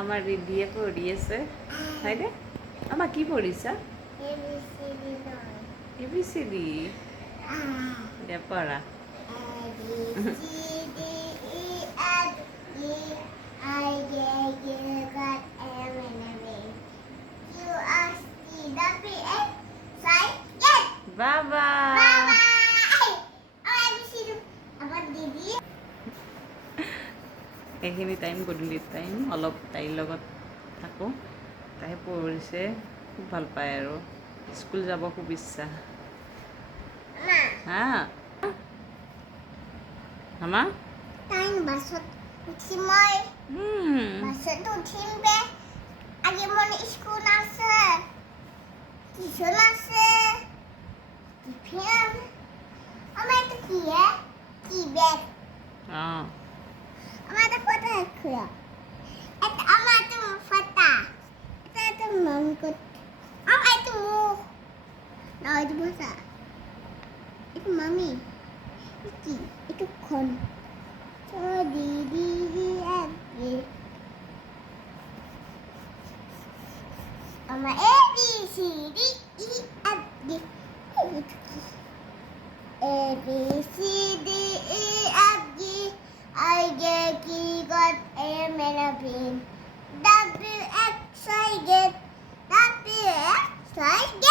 আমার দিয়ে পড়িয়েছে তাই রে আমার কি পড়িছা এবিসিডি এটা পড়া বাবা এইখিনি টাইম গধূলি টাইম অলপ তাইৰ লগত থাকোঁ তাই পঢ়িছে খুব ভাল পায় আৰু স্কুল যাব খুব ইচ্ছা হা আমা টাইম বাছত উঠি মই বাছত উঠিম বে আজি মোৰ স্কুল আছে টিউচন আছে টিফিন আমার এটা কি কি ব্যাগ আমার এটা ফটো খুয়া এটা আমার তো ফটো এটা তো মামি কত আমার এটা মুখ না এটা বসা এটা মামি কি এটা খন তো দিদি আগে আমার A B C D E F G A B C D E F G I J K L M N O P W X Y Z W X Y Z